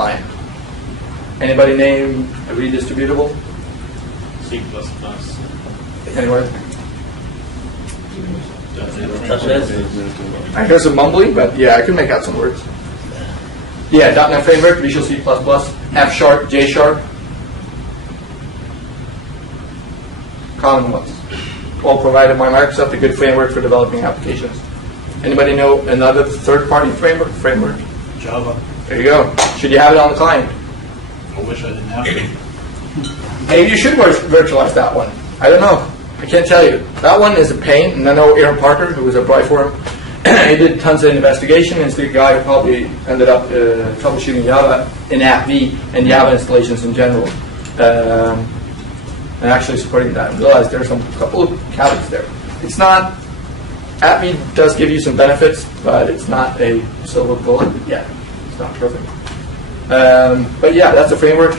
client. Anybody name a redistributable? C++. Anywhere? .NET. I hear some mumbling, but yeah, I can make out some words. Yeah, .NET Framework, Visual C++, F Sharp, J Sharp. Common ones. All provided by Microsoft, a good framework for developing applications. Anybody know another third-party framework? Java. There you go. Should you have it on the client? I wish I didn't have to. Maybe you should virtualize that one. I don't know. I can't tell you. That one is a pain, and I know Aaron Parker, who was a Bright for him, he did tons of investigation, and he's the guy who probably ended up troubleshooting Java in AppV and Java installations in general. And actually supporting that. I realized there's a couple of caveats there. It's not, AppV does give you some benefits, but it's not a silver bullet yet. It's not perfect. But yeah, that's a framework.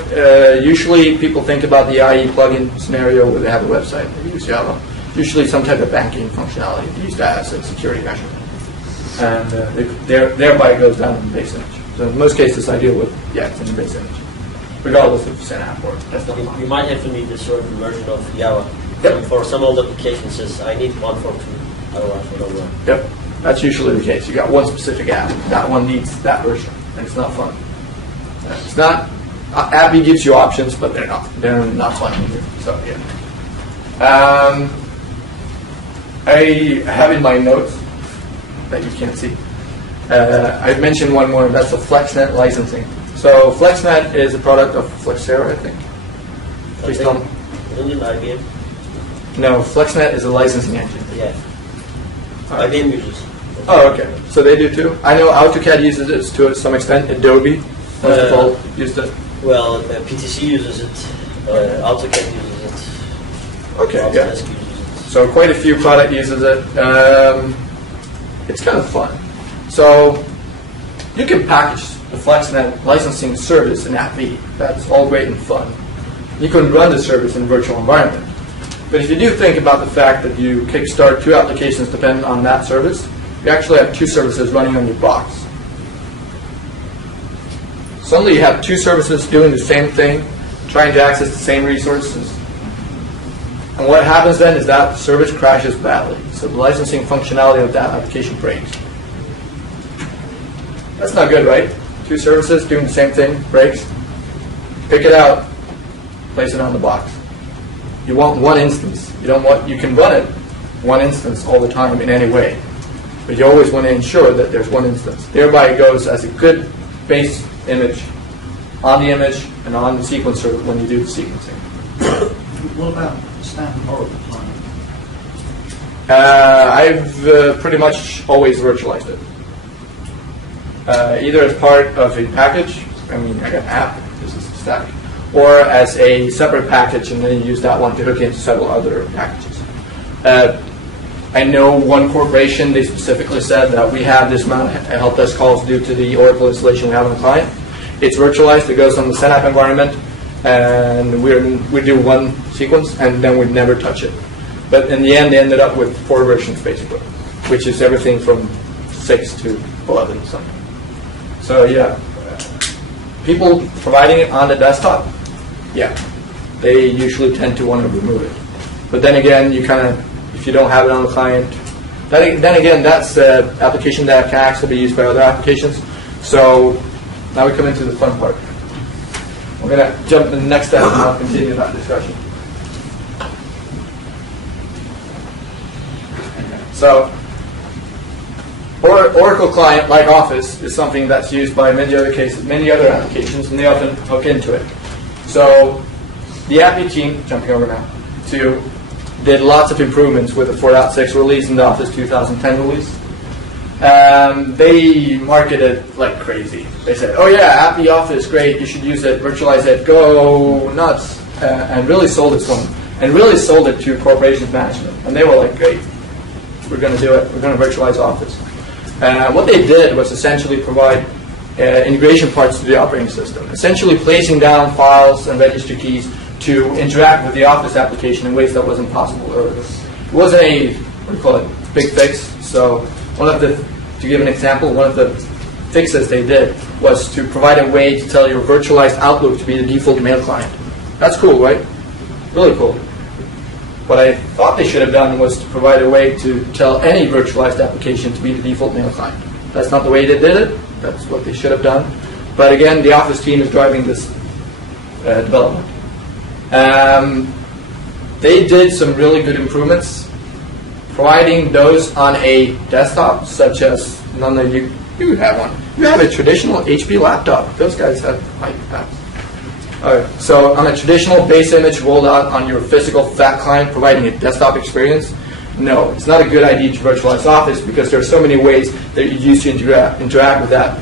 Usually people think about the IE plugin scenario where they have a website, they use Java. Usually some type of banking functionality used as a security measure. And thereby it goes down in the base image. So in most cases I deal with, it's in the base image, regardless of Synapse or desktop. You might have to need a certain version of Java. Yep. For some old applications, says I need 1.2, otherwise I don't run. Yep, that's usually the case. You got one specific app. That one needs that version, and it's not fun. It's not. AppV gives you options, but they're not fun either. So yeah. I have in my notes that you can't see. I mentioned one more. That's the FlexNet licensing. So FlexNet is a product of Flexera, I think. Please tell me. Isn't it IBM? No, FlexNet is a licensing engine. Yeah. Right. IBM uses. Oh, okay. So they do too. I know AutoCAD uses it to some extent. Adobe, most of all, used it. Well, PTC uses it. AutoCAD uses it. Okay, Autodesk yeah. uses it. So quite a few product uses it. It's kind of fun. So you can package the FlexNet licensing service in AppV. That's all great and fun. You can run the service in a virtual environment. But if you do think about the fact that you kickstart two applications depending on that service, you actually have two services running on your box. Suddenly you have two services doing the same thing, trying to access the same resources. And what happens then is that service crashes badly. So the licensing functionality of that application breaks. That's not good, right? Two services doing the same thing, breaks. Pick it out, place it on the box. You want one instance. You can run it one instance all the time in any way. But you always want to ensure that there's one instance. Thereby it goes as a good base image on the image and on the sequencer when you do the sequencing. What about standard Oracle client? I've pretty much always virtualized it. Either as part of a package, I got an app, this is the stack, or as a separate package, and then you use that one to hook into several other packages. I know one corporation, they specifically said that we have this amount of help desk calls due to the Oracle installation we have on the client. It's virtualized, it goes on the Synapse environment, and we do one sequence, and then we never touch it. But in the end, they ended up with 4 versions, basically, which is everything from 6 to 11 something. So yeah, people providing it on the desktop, they usually tend to want to remove it. But then again, if you don't have it on the client, then again, that's an application that can actually be used by other applications. So now we come into the fun part. We're going to jump to the next step and I'll continue that discussion. So Oracle client, like Office, is something that's used by many other applications, and they often hook into it. So the AppV team, jumping over now, did lots of improvements with the 4.6 release and the Office 2010 release. They marketed like crazy. They said, oh yeah, AppV Office, great, you should use it, virtualize it, go nuts, and really sold it to them. And really sold it to corporations management. And they were like, great, we're going to do it, we're going to virtualize Office. What they did was essentially provide integration parts to the operating system, essentially placing down files and registry keys to interact with the Office application in ways that wasn't possible earlier. It wasn't a, big fix. So to give an example, one of the fixes they did was to provide a way to tell your virtualized Outlook to be the default mail client. That's cool, right? Really cool. What I thought they should have done was to provide a way to tell any virtualized application to be the default mail client. That's not the way they did it. That's what they should have done. But again, the Office team is driving this development. They did some really good improvements, providing those on a desktop, such as none of you have one. You have a traditional HP laptop. Those guys have iPads. Alright, so on a traditional base image rolled out on your physical fat client, providing a desktop experience, no, it's not a good idea to virtualize Office because there are so many ways that you use to interact with that.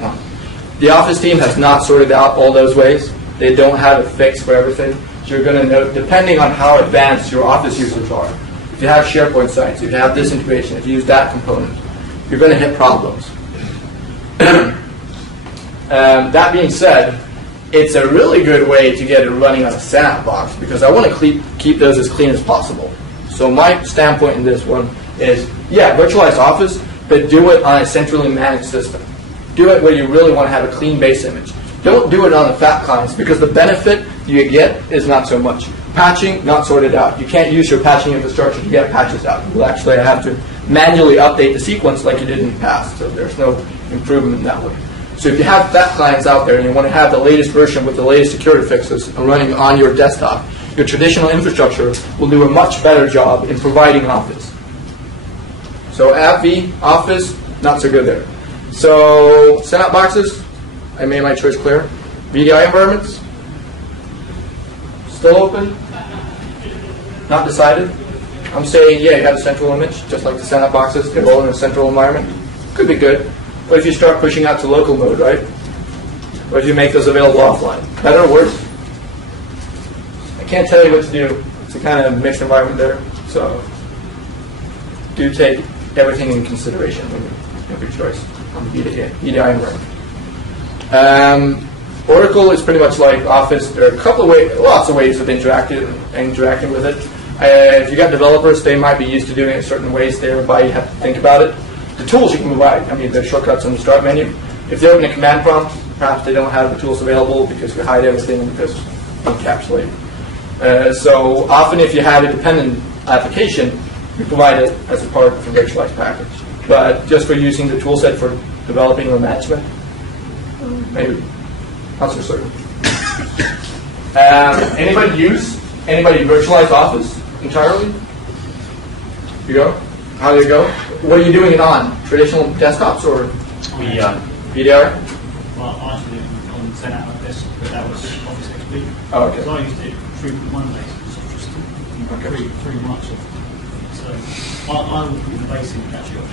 The Office team has not sorted out all those ways. They don't have a fix for everything. So you're going to know, depending on how advanced your Office users are, if you have SharePoint sites, if you have this integration, if you use that component, you're going to hit problems. That being said, it's a really good way to get it running on a sandbox because I want to keep those as clean as possible. So my standpoint in this one is, yeah, virtualize Office, but do it on a centrally managed system. Do it where you really want to have a clean base image. Don't do it on the fat clients because the benefit you get is not so much. Patching, not sorted out. You can't use your patching infrastructure to get patches out. You'll actually have to manually update the sequence like you did in the past. So there's no improvement in that way. So if you have fat clients out there and you want to have the latest version with the latest security fixes running on your desktop, your traditional infrastructure will do a much better job in providing Office. So AppV, Office, not so good there. So setup boxes, I made my choice clear. VDI environments, still open, not decided. I'm saying, yeah, you have a central image, just like the setup boxes, they're all in a central environment. Could be good. What if you start pushing out to local mode, right? What if you make those available offline? Better or worse? I can't tell you what to do. It's a kind of mixed environment there. So do take everything in consideration when you make your choice on the VDI environment. Oracle is pretty much like Office. There are a couple of ways, lots of ways of interacting with it. If you got developers, they might be used to doing it certain ways there, but you have to think about it. The tools you can provide, I mean, there's shortcuts in the start menu. If they open a command prompt, perhaps they don't have the tools available because we hide everything because we encapsulate. So often if you have a dependent application, you provide it as a part of a virtualized package. But just for using the tool set for developing or management, maybe. Not so certain. Anybody virtualize Office entirely? You go? How do you go? What are you doing it on? Traditional desktops or VDI? Well, I actually on set out like this, but that was Office XP. Oh, okay. So I used it 3.1 basis, so just three months of. So I would put the basic actually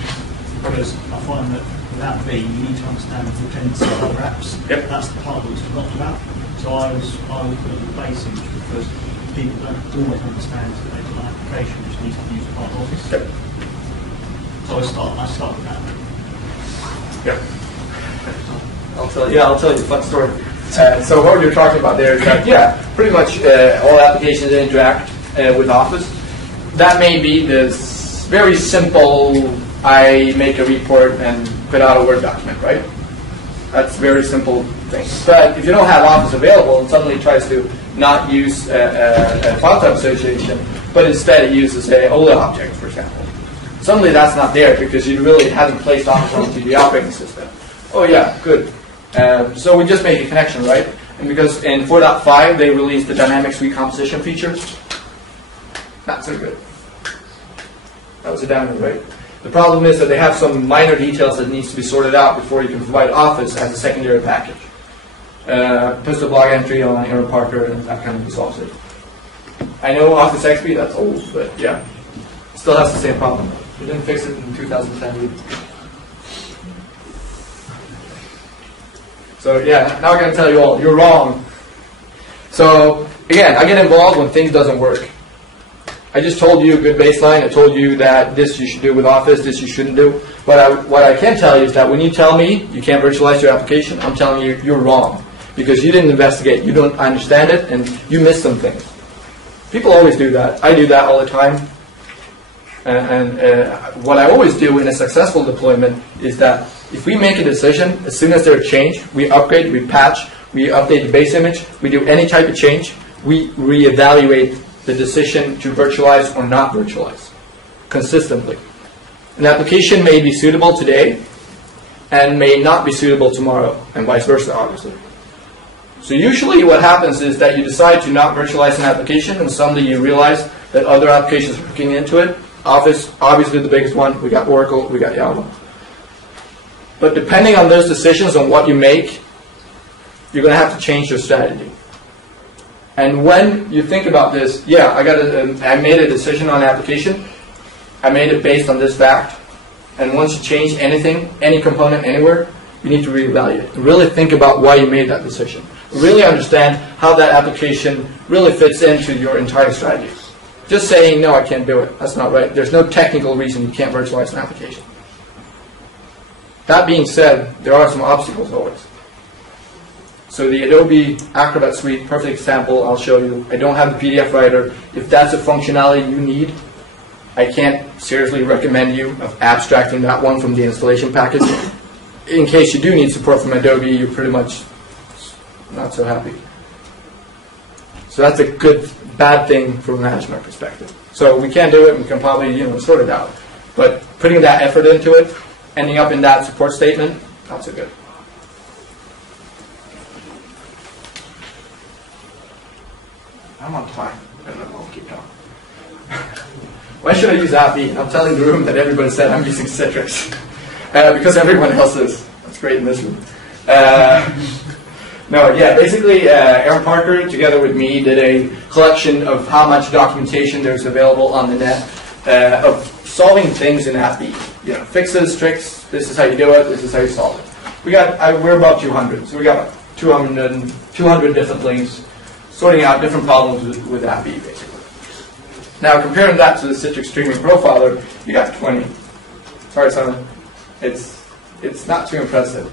because I find that without V, you need to understand the dependency of other apps. Yep. That's the part that was forgotten about. So I would put the basic because people don't always understand that they've got an application which needs to be used part of Office. Yep. So I start with that. Yep. I'll tell you a fun story. So what you're talking about there is that, yeah, pretty much all applications interact with Office. That may be this very simple, I make a report and put out a Word document, right? That's a very simple thing. But if you don't have Office available and suddenly it tries to not use a file type association, but instead it uses a OLA object, for example, suddenly that's not there because you really haven't placed Office onto the operating system. Oh yeah, good. So we just made a connection, right? And because in 4.5 they released the dynamic suite composition features. Not so good. That was a downer, right? The problem is that they have some minor details that needs to be sorted out before you can provide Office as a secondary package. Pistol block entry on Aaron Parker, and that kind of resolves it. I know Office XP, that's old, but yeah, it still has the same problem. We didn't fix it in 2010 either. So yeah, now I'm going to tell you all, you're wrong. So again, I get involved when things doesn't work. I just told you a good baseline. I told you that this you should do with Office, this you shouldn't do. But what I can tell you is that when you tell me you can't virtualize your application, I'm telling you you're wrong. Because you didn't investigate, you don't understand it, and you missed some things. People always do that. I do that all the time. What I always do in a successful deployment is that if we make a decision, as soon as there's a change, we upgrade, we patch, we update the base image, we do any type of change, we reevaluate the decision to virtualize or not virtualize consistently. An application may be suitable today and may not be suitable tomorrow, and vice versa, obviously. So usually what happens is that you decide to not virtualize an application, and someday you realize that other applications are hooking into it. Office, obviously the biggest one. We got Oracle, we got Java. But depending on those decisions, on what you make, you're going to have to change your strategy. And when you think about this, yeah, I made a decision on an application. I made it based on this fact. And once you change anything, any component, anywhere, you need to reevaluate. Really think about why you made that decision. Really understand how that application really fits into your entire strategy. Just saying, no, I can't do it. That's not right. There's no technical reason you can't virtualize an application. That being said, there are some obstacles always. So the Adobe Acrobat Suite, perfect example, I'll show you. I don't have the PDF writer. If that's a functionality you need, I can't seriously recommend you of abstracting that one from the installation package. In case you do need support from Adobe, you're pretty much not so happy. So that's a bad thing from a management perspective. So we can't do it. We can probably sort it out. But putting that effort into it, ending up in that support statement, not so good. I'm on time. I don't know. I'll keep talking. Why should I use AppE? I'm telling the room that everybody said I'm using Citrix. Because everyone else is. That's great in this room. Basically, Aaron Parker, together with me, did a collection of how much documentation there's available on the net of solving things in AppE. Fixes, tricks, this is how you do it, this is how you solve it. We're about 200, so we got 200 different links sorting out different problems with AppE, basically. Now, comparing that to the Citrix Streaming Profiler, you got 20. Sorry, Simon. It's not too impressive.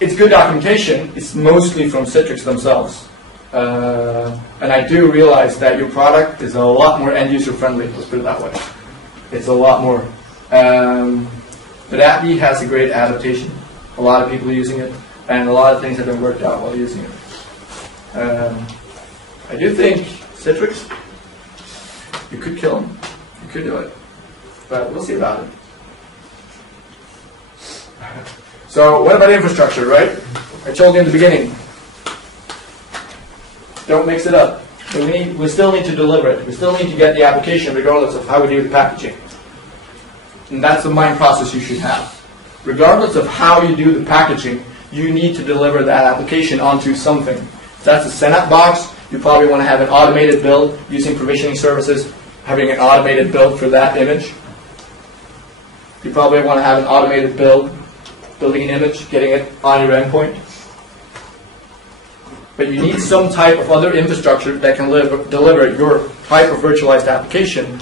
It's good documentation. It's mostly from Citrix themselves. And I do realize that your product is a lot more end-user friendly, let's put it that way. It's a lot more. But AppE has a great adaptation. A lot of people are using it, and a lot of things have been worked out while using it. I do think Citrix, you could kill them. You could do it. But we'll see about it. So what about infrastructure, right? I told you in the beginning, don't mix it up. So we still need to deliver it. We still need to get the application regardless of how we do the packaging. And that's the mind process you should have. Regardless of how you do the packaging, you need to deliver that application onto something. If that's a Senap box, you probably want to have an automated build using provisioning services, having an automated build for that image. You probably want to have an automated build, building an image, getting it on your endpoint. But you need some type of other infrastructure that can deliver your type of virtualized application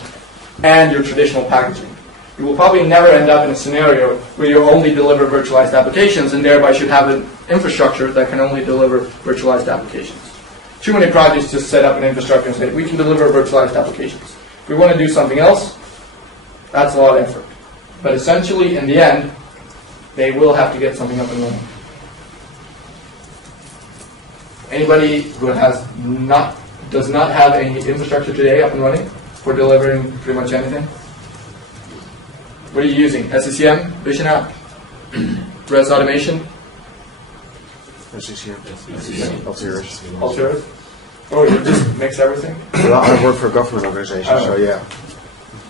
and your traditional packaging. You will probably never end up in a scenario where you only deliver virtualized applications and thereby should have an infrastructure that can only deliver virtualized applications. Too many projects just set up an infrastructure and say, we can deliver virtualized applications. If we want to do something else, that's a lot of effort. But essentially, in the end, they will have to get something up and running. Anybody who does not have any infrastructure today up and running for delivering pretty much anything? What are you using? SCCM, Vision App, Res Automation? SCCM. Altiris. Oh, you just mix everything? Well, I work for a government organization, so yeah.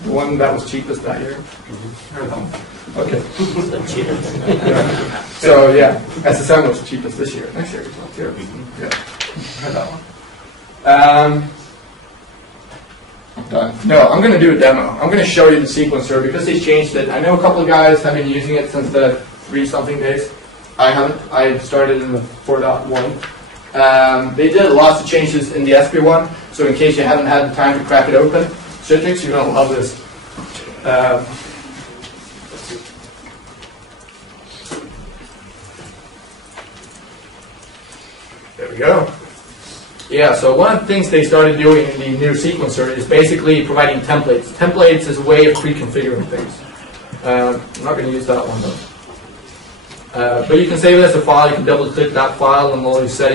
The one that was cheapest that year? Okay. Yeah. So yeah, SSM was cheapest this year. Next year it's Altiris. Yeah, heard that one. Done. No, I'm going to do a demo. I'm going to show you the sequencer because they changed it. I know a couple of guys have been using it since the 3-something days. I haven't. I started in the 4.1. They did lots of changes in the SP1, so in case you haven't had the time to crack it open, Citrix, you're going to love this. There we go. Yeah, so one of the things they started doing in the new sequencer is basically providing templates. Templates is a way of pre-configuring things. I'm not going to use that one though. But you can save it as a file. You can double-click that file and all these settings.